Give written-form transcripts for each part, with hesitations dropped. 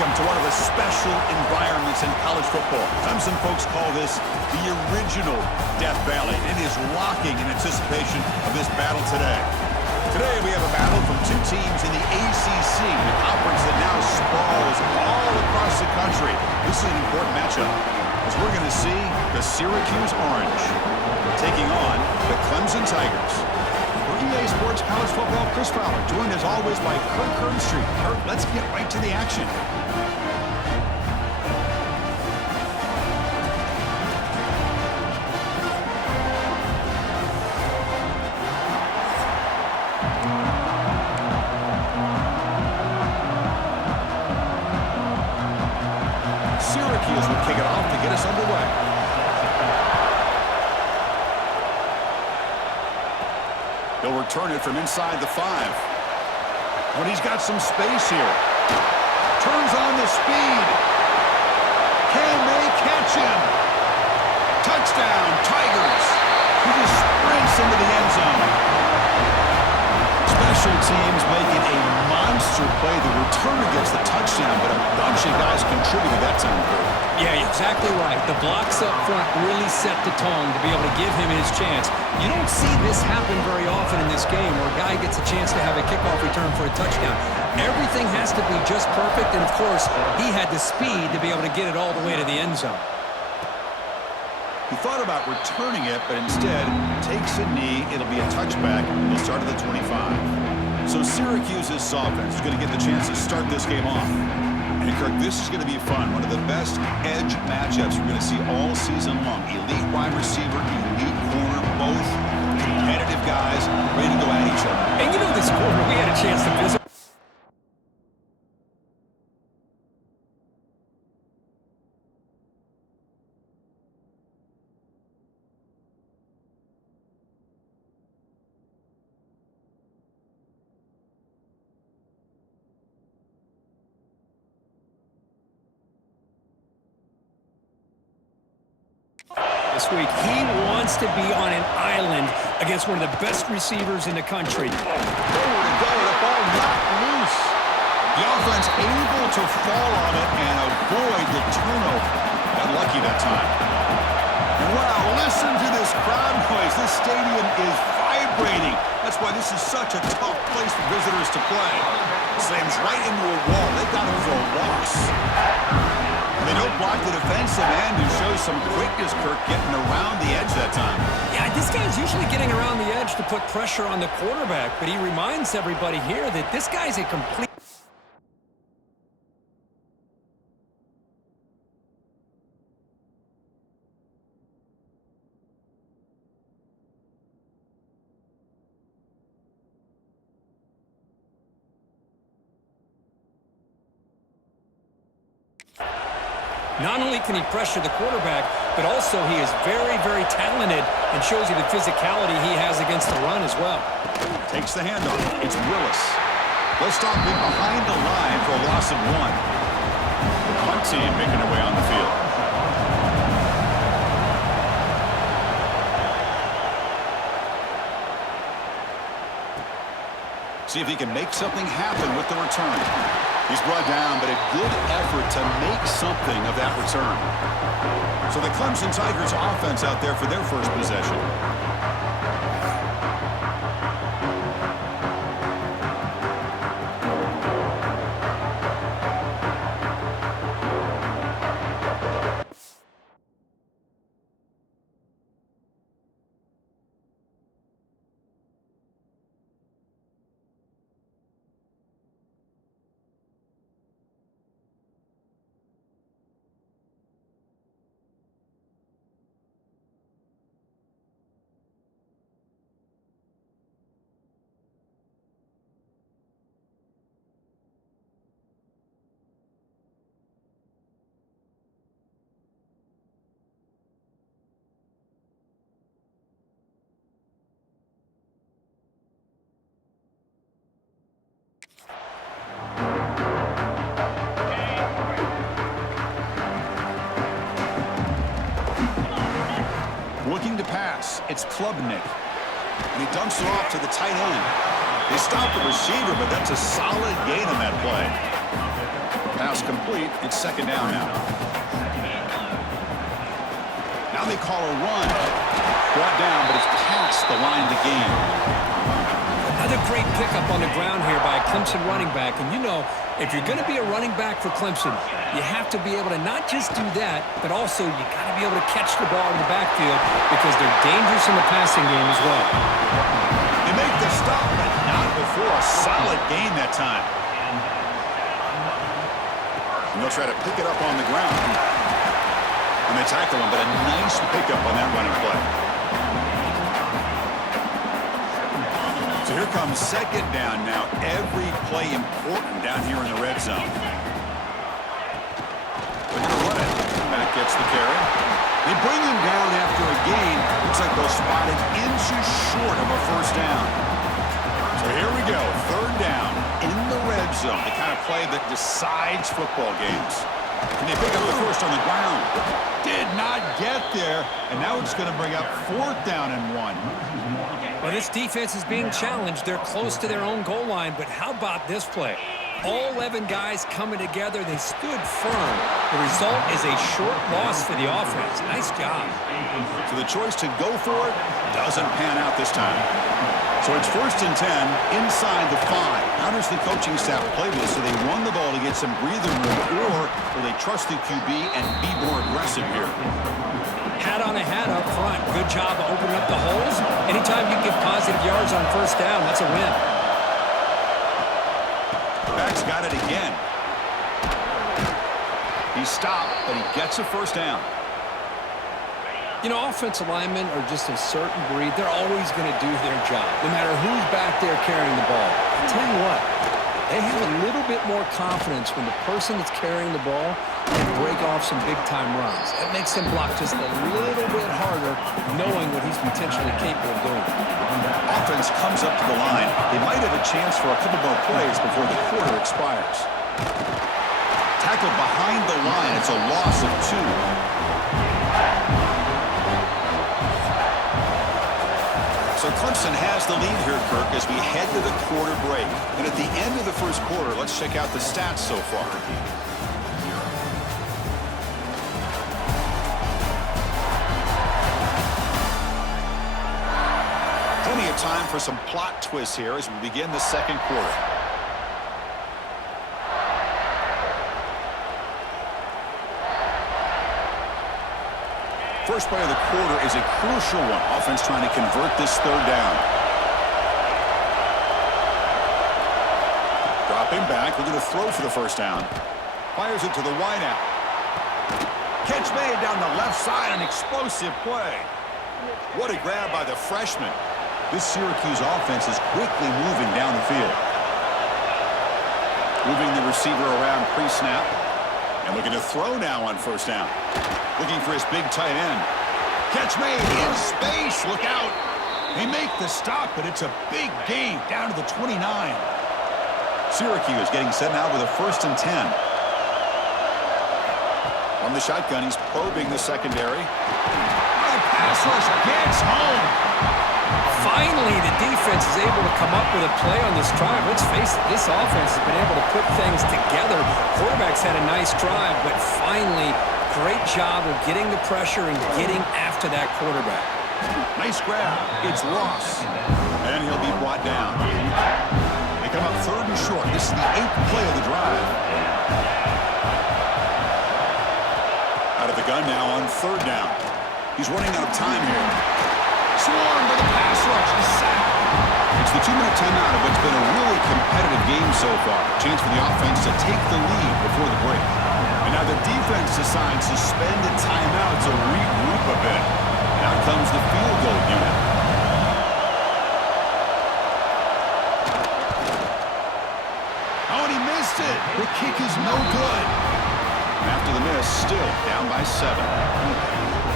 welcome to one of the special environments in college football. Clemson folks call this the original Death Valley. It is rocking in anticipation of this battle today. Today we have a battle from two teams in the ACC, the conference that now sprawls all across the country. This is an important matchup, as we're going to see the Syracuse Orange taking on the Clemson Tigers. For EA Sports College Football, Chris Fowler, joined as always by Kirk Herbstreit. Kirk, let's get right to the action. Syracuse will kick it off to get us underway. He'll return it from inside the 5. When he's got some space here. Turns on the speed. Can they catch him? Touchdown, Tigers. He just sprints into the end zone. Special teams making a monster play. The returner gets the touchdown, but a bunch of guys contributed that time. Yeah, exactly right. The blocks up front really set the tone to be able to give him his chance. You don't see this happen very often in this game where a guy gets a chance to have a kickoff return for a touchdown. Everything has to be just perfect, and of course, he had the speed to be able to get it all the way to the end zone. He thought about returning it, but instead takes a knee. It'll be a touchback. He'll start at the 25. So Syracuse's offense is going to get the chance to start this game off. And Kirk, this is going to be fun. One of the best edge matchups we're going to see all season long. Elite wide receiver, elite corner, both competitive guys ready to go at each other. And you know this quarter, we had a chance to visit. This week, he wants to be on an island against one of the best receivers in the country. Nowhere to go, the ball knocked loose. The offense able to fall on it and avoid the turnover. Got lucky that time. And wow, listen to this crowd noise. This stadium is vibrating. That's why this is such a tough place for visitors to play. Slams right into a wall. They got him for a loss. They don't block the defensive end, who shows some quickness, Kirk, getting around the edge that time. Yeah, this guy's usually getting around the edge to put pressure on the quarterback, but he reminds everybody here that this guy's a complete... Not only can he pressure the quarterback, but also he is very, very talented and shows you the physicality he has against the run as well. Takes the handoff. It's Willis. They'll stop him behind the line for a loss of 1. The punt team making their way on the field. See if he can make something happen with the return. He's brought down, but a good effort to make something of that return. So the Clemson Tigers offense out there for their first possession. Looking to pass. It's Klubnik. And he dumps it off to the tight end. They stop the receiver, but that's a solid gain on that play. Pass complete. It's second down now. Now they call a run. Brought down, but it's past the line of the game. Another great pickup on the ground here by a Clemson running back. And you know, if you're going to be a running back for Clemson, you have to be able to not just do that, but also you got to be able to catch the ball in the backfield because they're dangerous in the passing game as well. They make the stop, but not before a solid gain that time. And they'll try to pick it up on the ground. And they tackle him, but a nice pickup on that running play. So here comes second down now. Every play important down here in the red zone. They're going to run it. That gets the carry. They bring him down after a gain. Looks like they'll spot it inches short of a first down. So here we go. Third down in the red zone. The kind of play that decides football games. Can they pick up the first on the ground? Did not get there. And now it's going to bring up fourth down and 1. Well, this defense is being challenged. They're close to their own goal line, but how about this play? All 11 guys coming together. They stood firm. The result is a short loss for the offense. Nice job. So the choice to go for it doesn't pan out this time. So it's 1st and 10 inside the 5. How does the coaching staff play this? Do they run the ball to get some breathing room, or will they trust the QB and be more aggressive here? Hat on a hat up front. Good job of opening up the holes. Anytime you get positive yards on first down, that's a win. Back's got it again. He stopped, but he gets a first down. You know, offensive linemen are just a certain breed. They're always going to do their job, no matter who's back there carrying the ball. I'll tell you what, they have a little bit more confidence when the person that's carrying the ball can break off some big-time runs. That makes them block just a little bit harder, knowing what he's potentially capable of doing. Offense comes up to the line. They might have a chance for a couple more plays before the quarter expires. Tackled behind the line. It's a loss of 2. So Clemson has the lead here, Kirk, as we head to the quarter break. And at the end of the first quarter, let's check out the stats so far. Plenty of time for some plot twists here as we begin the second quarter. First play of the quarter is a crucial one. Offense trying to convert this third down. Dropping back, looking to throw for the first down. Fires it to the wideout. Catch made down the left side, an explosive play. What a grab by the freshman. This Syracuse offense is quickly moving down the field. Moving the receiver around pre-snap. And looking to throw now on first down. Looking for his big tight end. Catch made in space. Look out. They make the stop, but it's a big gain down to the 29. Syracuse getting set now with a 1st and 10. On the shotgun, he's probing the secondary. The pass rush gets home. Finally, the defense is able to come up with a play on this drive. Let's face it, this offense has been able to put things together. Quarterback's had a nice drive, but finally, great job of getting the pressure and getting after that quarterback. Nice grab. It's Ross. And he'll be brought down. They come up 3rd and short. This is the 8th play of the drive. Out of the gun now on 3rd down. He's running out of time here. Swarmed by the pass rush. He's sacked. It's the 2-minute timeout of what's been a really competitive game so far. Chance for the offense to take the lead before the break. And now the defense decides to spend a timeout to regroup a bit. Now comes the field goal unit. Oh, and he missed it. The kick is no good. After the miss, still down by 7.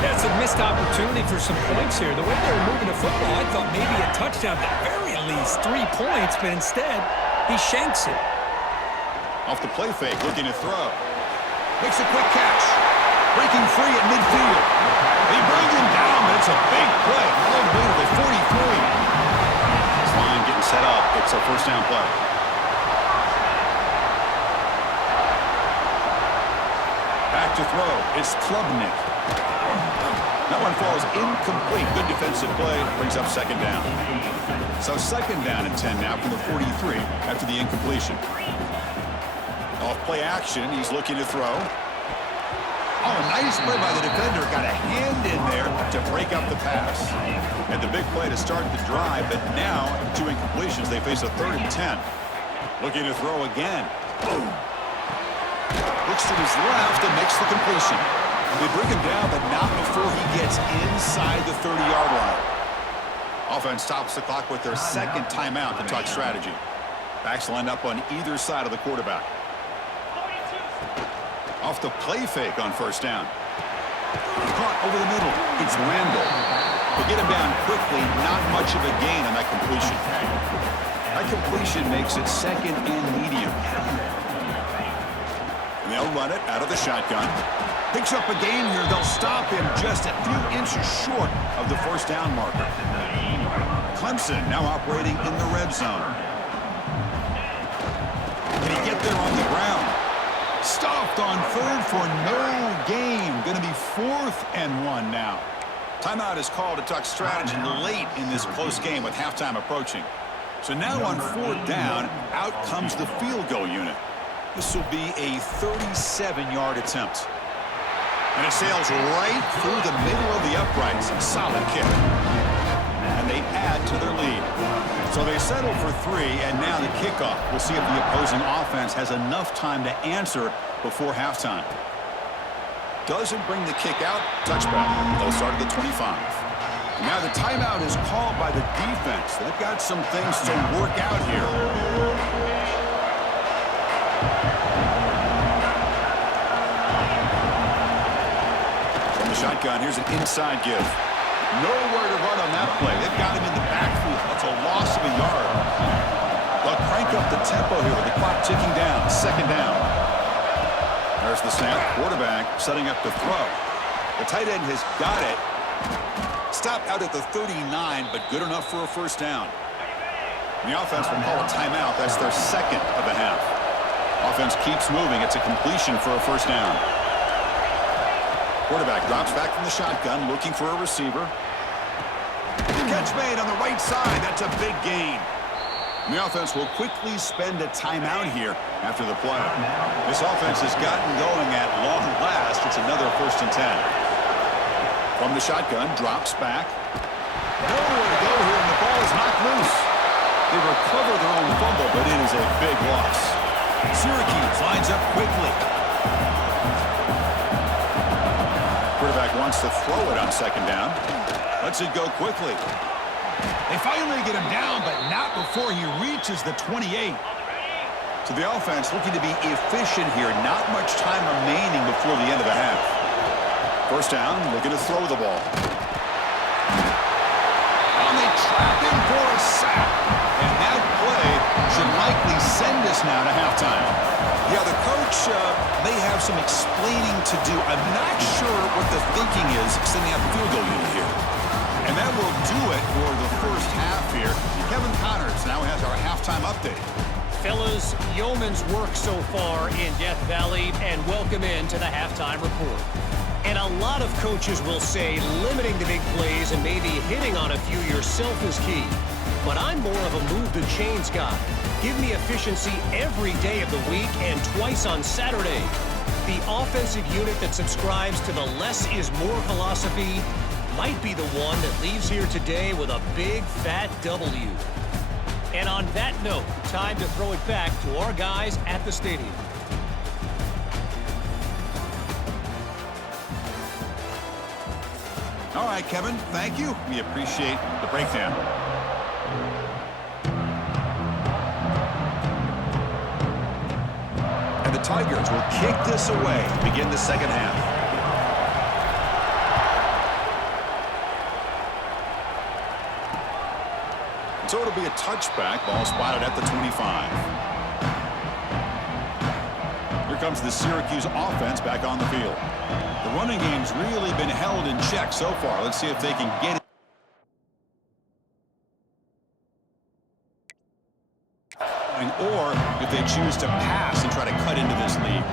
That's a missed opportunity for some points here. The way they were moving the football, I thought maybe a touchdown, at the very least 3 points, but instead, he shanks it. Off the play fake, looking to throw. Makes a quick catch. Breaking free at midfield. They bring him down, but it's a big play. All the way to the 43. This line getting set up. It's a first down play. to throw. It's Klubnik. That one falls incomplete. Good defensive play. Brings up second down. So second down and 10 now from the 43 after the incompletion. Off play action. He's looking to throw. Oh, nice play by the defender. Got a hand in there to break up the pass. And the big play to start the drive, but now, 2 incompletions, they face a 3rd and 10. Looking to throw again. Boom. Looks to his left and makes the completion. They bring him down, but not before he gets inside the 30-yard line. Offense stops the clock with their second timeout to talk strategy. Backs lined up on either side of the quarterback. Off the play fake on first down. Caught over the middle. It's Randall. They get him down quickly. Not much of a gain on that completion. That completion makes it second and medium. And they'll run it out of the shotgun. Picks up a gain here. They'll stop him just a few inches short of the first down marker. Clemson now operating in the red zone. Can he get there on the ground? Stopped on 3rd for no gain. Going to be 4th and 1 now. Timeout is called to talk strategy late in this close game with halftime approaching. So now on 4th down, out comes the field goal unit. This will be a 37-yard attempt. And it sails right through the middle of the uprights. Solid kick. And they add to their lead. So they settle for 3, and now the kickoff. We'll see if the opposing offense has enough time to answer before halftime. Doesn't bring the kick out. Touchback. They'll start at the 25. And now the timeout is called by the defense. They've got some things to work out here. From the shotgun, here's an inside give. Nowhere to run on that play. They've got him in the backfield. That's a loss of a yard. They'll crank up the tempo here with the clock ticking down. Second down. There's the snap. Quarterback setting up to throw. The tight end has got it. Stopped out at the 39, but good enough for a first down. And the offense will call a timeout. That's their second of the half. Offense keeps moving. It's a completion for a first down. Quarterback drops back from the shotgun, looking for a receiver. Catch made on the right side. That's a big gain. And the offense will quickly spend a timeout here after the play. This offense has gotten going at long last. It's another 1st and 10. From the shotgun, drops back. Nowhere to go here, and the ball is knocked loose. They recover their own fumble, but it is a big loss. Syracuse lines up quickly. Quarterback wants to throw it on second down. Lets it go quickly. They finally get him down, but not before he reaches the 28. So the offense looking to be efficient here. Not much time remaining before the end of the half. First down, looking to throw the ball. And they trap him for a sack. And that play should likely send us now to halftime. Yeah, the coach may have some explaining to do. I'm not sure what the thinking is sending out the field goal unit here. And that will do it for the first half here. Kevin Connors now has our halftime update. Fellas, yeoman's work so far in Death Valley, and welcome into the halftime report. And a lot of coaches will say limiting the big plays and maybe hitting on a few yourself is key. But I'm more of a move the chains guy. Give me efficiency every day of the week and twice on Saturday. The offensive unit that subscribes to the less is more philosophy might be the one that leaves here today with a big fat W. And on that note, time to throw it back to our guys at the stadium. All right, Kevin, thank you. We appreciate the breakdown. And the Tigers will kick this away to begin the second half. So it'll be a touchback, ball spotted at the 25. Here comes the Syracuse offense back on the field. The running game's really been held in check so far. Let's see if they can get it. Or if they choose to pass and try to cut into this lead.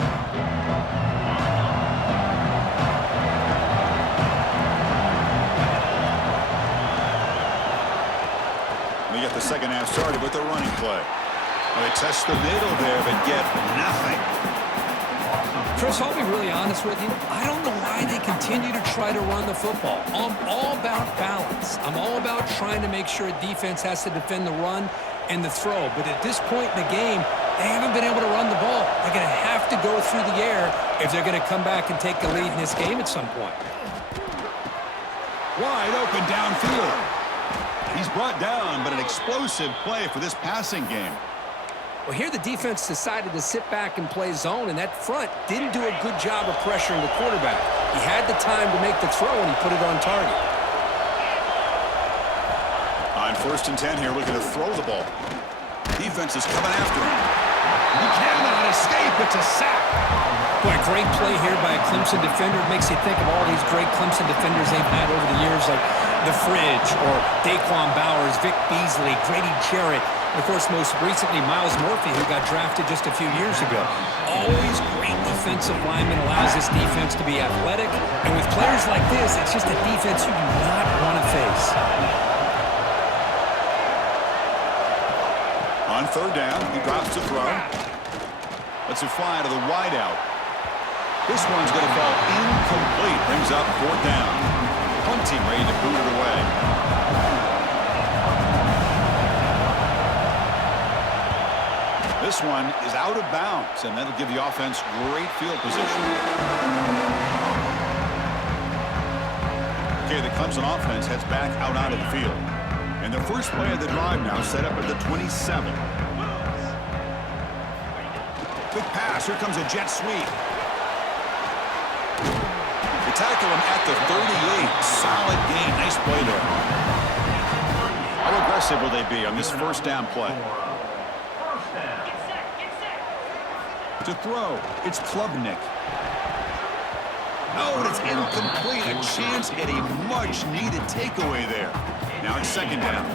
get the second half started with the running play. Well, they test the middle there, but get nothing. Chris, I'll be really honest with you. I don't know why they continue to try to run the football. I'm all about balance. I'm all about trying to make sure a defense has to defend the run and the throw. But at this point in the game, they haven't been able to run the ball. They're going to have to go through the air if they're going to come back and take the lead in this game at some point. Wide open downfield. He's brought down, but an explosive play for this passing game. Well, here the defense decided to sit back and play zone, and that front didn't do a good job of pressuring the quarterback. He had the time to make the throw, and he put it on target. On 1st and 10 here, looking to throw the ball. Defense is coming after him. He cannot escape. It's a sack. Boy, great play here by a Clemson defender. It makes you think of all these great Clemson defenders they've had over the years, like the Fridge or Daquan Bowers, Vic Beasley, Grady Jarrett, and of course, most recently, Miles Murphy, who got drafted just a few years ago. Always great defensive lineman, allows this defense to be athletic. And with players like this, it's just a defense you do not want to face. On 3rd down, he drops to throw. Lets it fly to the wideout. This one's going to fall incomplete. Brings up 4th down. Punt team ready to boot it away. This one is out of bounds, and that'll give the offense great field position. Okay, the Clemson offense heads back out onto the field. And the first play of the drive now set up at the 27. Quick pass. Here comes a jet sweep. They tackle him at the 38. Solid gain. Nice play there. How aggressive will they be on this 1st down play? To throw, it's Klubnik. Oh, and it's incomplete. A chance at a much-needed takeaway there. Now it's 2nd down.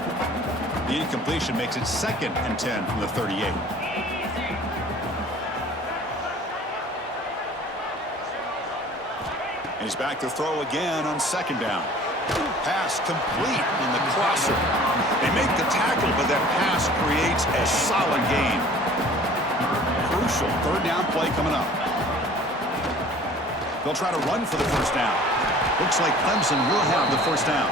The incompletion makes it 2nd and 10 from the 38. And he's back to throw again on 2nd down. Pass complete in the crosser. They make the tackle, but that pass creates a solid gain. Crucial 3rd down play coming up. They'll try to run for the 1st down. Looks like Clemson will have the 1st down.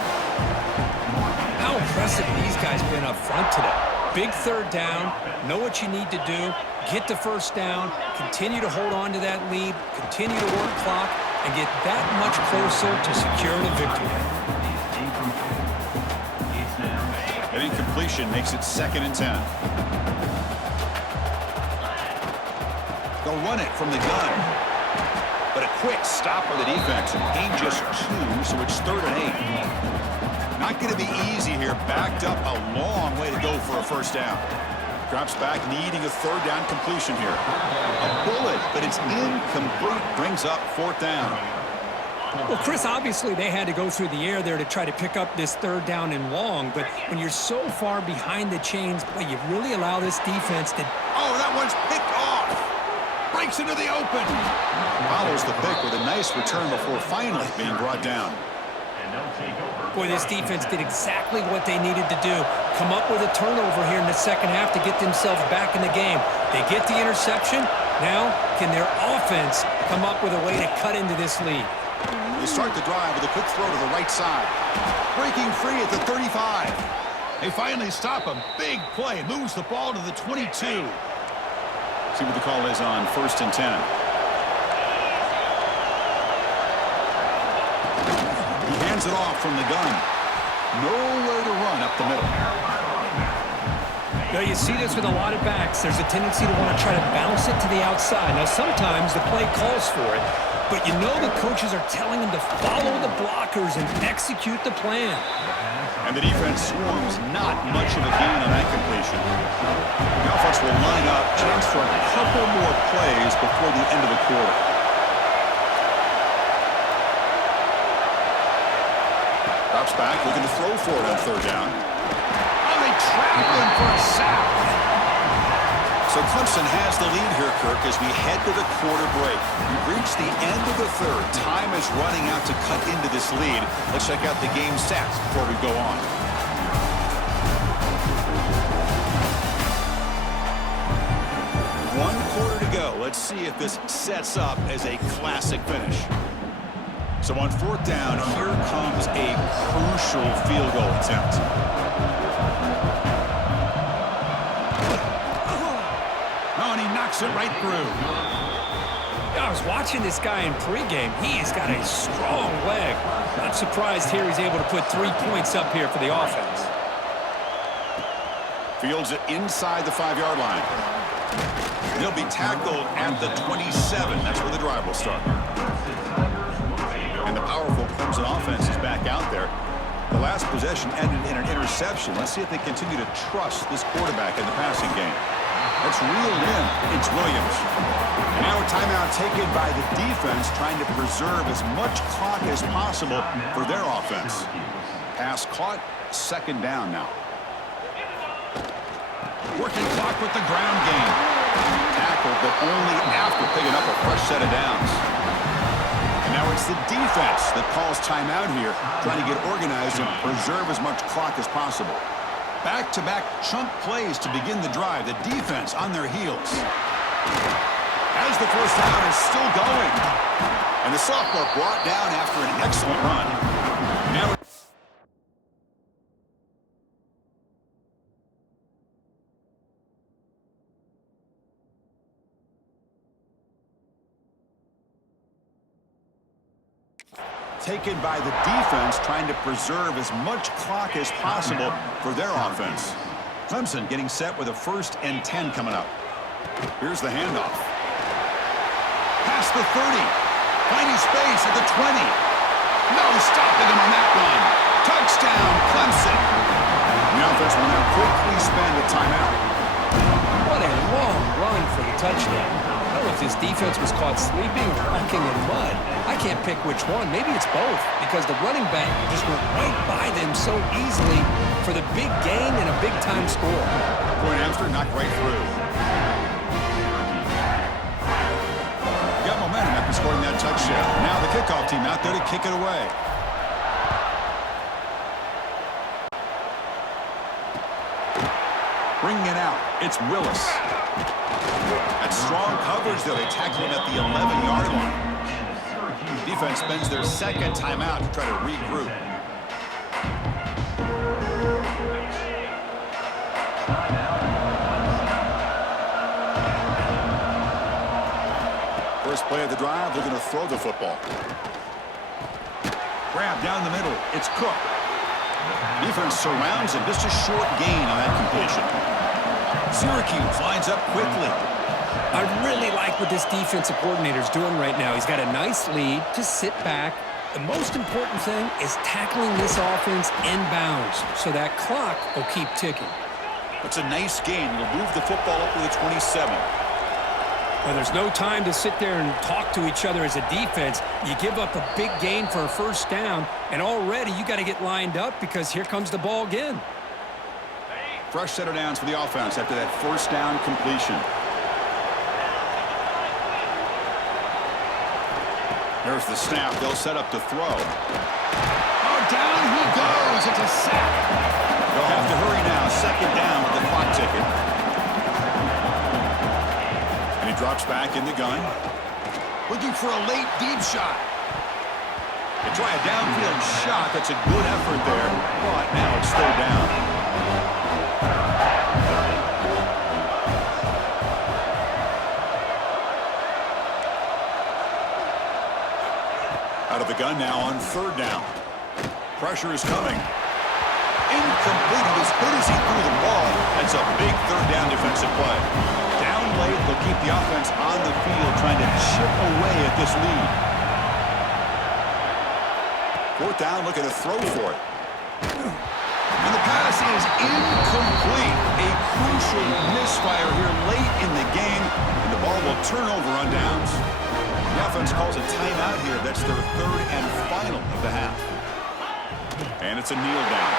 How impressive these guys been up front today. Big 3rd down, know what you need to do, get the 1st down, continue to hold on to that lead, continue to work clock, and get that much closer to securing a victory. An incompletion makes it 2nd and 10. They'll run it from the gun. But a quick stop by the defense. Gain just 2, so it's 3rd and 8. Not going to be easy here. Backed up a long way to go for a 1st down. Drops back, needing a 3rd down completion here. A bullet, but it's incomplete. Brings up 4th down. Well, Chris, obviously they had to go through the air there to try to pick up this 3rd down and long, but when you're so far behind the chains, boy, you really allow this defense to... Oh, that one's picked off. Breaks into the open. Follows the pick with a nice return before finally being brought down. Boy, this defense did exactly what they needed to do. Come up with a turnover here in the 2nd half to get themselves back in the game. They get the interception. Now, can their offense come up with a way to cut into this lead? They start the drive with a quick throw to the right side. Breaking free at the 35. They finally stop a big play. Moves the ball to the 22. See what the call is on 1st and 10. He hands it off from the gun. Nowhere to run up the middle. Now, you see this with a lot of backs. There's a tendency to want to try to bounce it to the outside. Now, sometimes the play calls for it, but you know the coaches are telling them to follow the blockers and execute the plan. And the defense swarms not much of a gain on that completion. The offense will line up, chance for a couple more plays before the end of the quarter. Drops back, looking to throw for it on 3rd down. Oh, they trap him for a sack. So Clemson has the lead here, Kirk, as we head to the quarter break. We've reached the end of the 3rd. Time is running out to cut into this lead. Let's check out the game stats before we go on. 1 quarter to go. Let's see if this sets up as a classic finish. So on 4th down, here comes a crucial field goal attempt. Oh, and he knocks it right through. I was watching this guy in pregame. He's got a strong leg. Not surprised here he's able to put 3 points up here for the offense. Fields it inside the 5-yard line. He'll be tackled at the 27. That's where the drive will start. And the powerful Clemson offense is back out there. The last possession ended in an interception. Let's see if they continue to trust this quarterback in the passing game. Let's reel in. It's Williams. And now a timeout taken by the defense, trying to preserve as much clock as possible for their offense. Pass caught, 2nd down now. Working clock with the ground game. Tackled, but only after picking up a fresh set of downs. And now it's the defense that calls timeout here, trying to get organized and preserve as much clock as possible. Back-to-back chunk plays to begin the drive. The defense on their heels. As the 1st down is still going. And the sophomore brought down after an excellent run. Now taken by the defense, trying to preserve as much clock as possible for their offense. Clemson getting set with a 1st and 10 coming up. Here's the handoff. Past the 30. Finding space at the 20. No stopping him on that run. Touchdown, Clemson. The offense will now quickly spend a timeout. What a long run for the touchdown. I don't know if this defense was caught sleeping or walking in mud. I can't pick which one. Maybe it's both, because the running back just went right by them so easily for the big gain and a big-time score. Point after, knocked right through. Got momentum after scoring that touchdown. Now the kickoff team out there to kick it away. Bringing it out, it's Willis. That's strong coverage, though. They tackle him at the 11-yard line. Defense spends their 2nd timeout to try to regroup. First play of the drive, looking to throw the football. Grab down the middle. It's Cook. Defense surrounds him. Just a short gain on that completion. Syracuse lines up quickly. I really like what this defensive coordinator is doing right now. He's got a nice lead. Just sit back. The most important thing is tackling this offense inbounds so that clock will keep ticking. It's a nice gain. It'll move the football up to the 27. Well, there's no time to sit there and talk to each other as a defense. You give up a big gain for a 1st down, and already you got to get lined up because here comes the ball again. Fresh set of downs for the offense after that 1st down completion. There's the snap. They'll set up to throw. Oh, down he goes. It's a sack. They'll have to hurry now. 2nd down with the clock ticking. And he drops back in the gun. Looking for a late deep shot. They try a downfield shot. That's a good effort there. But now it's still down. Out of the gun now on 3rd down. Pressure is coming. Incomplete. As good as he threw the ball. That's a big 3rd down defensive play. Down late, they'll keep the offense on the field trying to chip away at this lead. 4th down, looking to throw for it. And the pass is incomplete. A crucial misfire here late in the game, and the ball will turn over on downs. The offense calls a timeout here. That's their 3rd and final of the half. And it's a kneel down.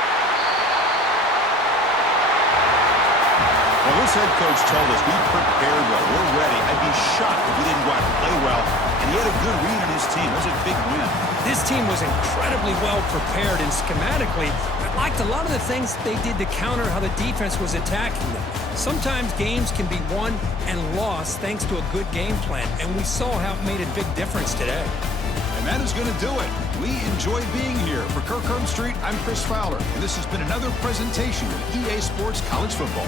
Well, this head coach told us we prepared well. We're ready. I'd be shocked if we didn't go out and play well. And he had a good read on his team. It was a big win. This team was incredibly well prepared, and schematically, I liked a lot of the things they did to counter how the defense was attacking them. Sometimes games can be won and lost thanks to a good game plan, and we saw how it made a big difference today. And that is going to do it. We enjoy being here. For Kirk Street, I'm Chris Fowler, and this has been another presentation of EA Sports College Football.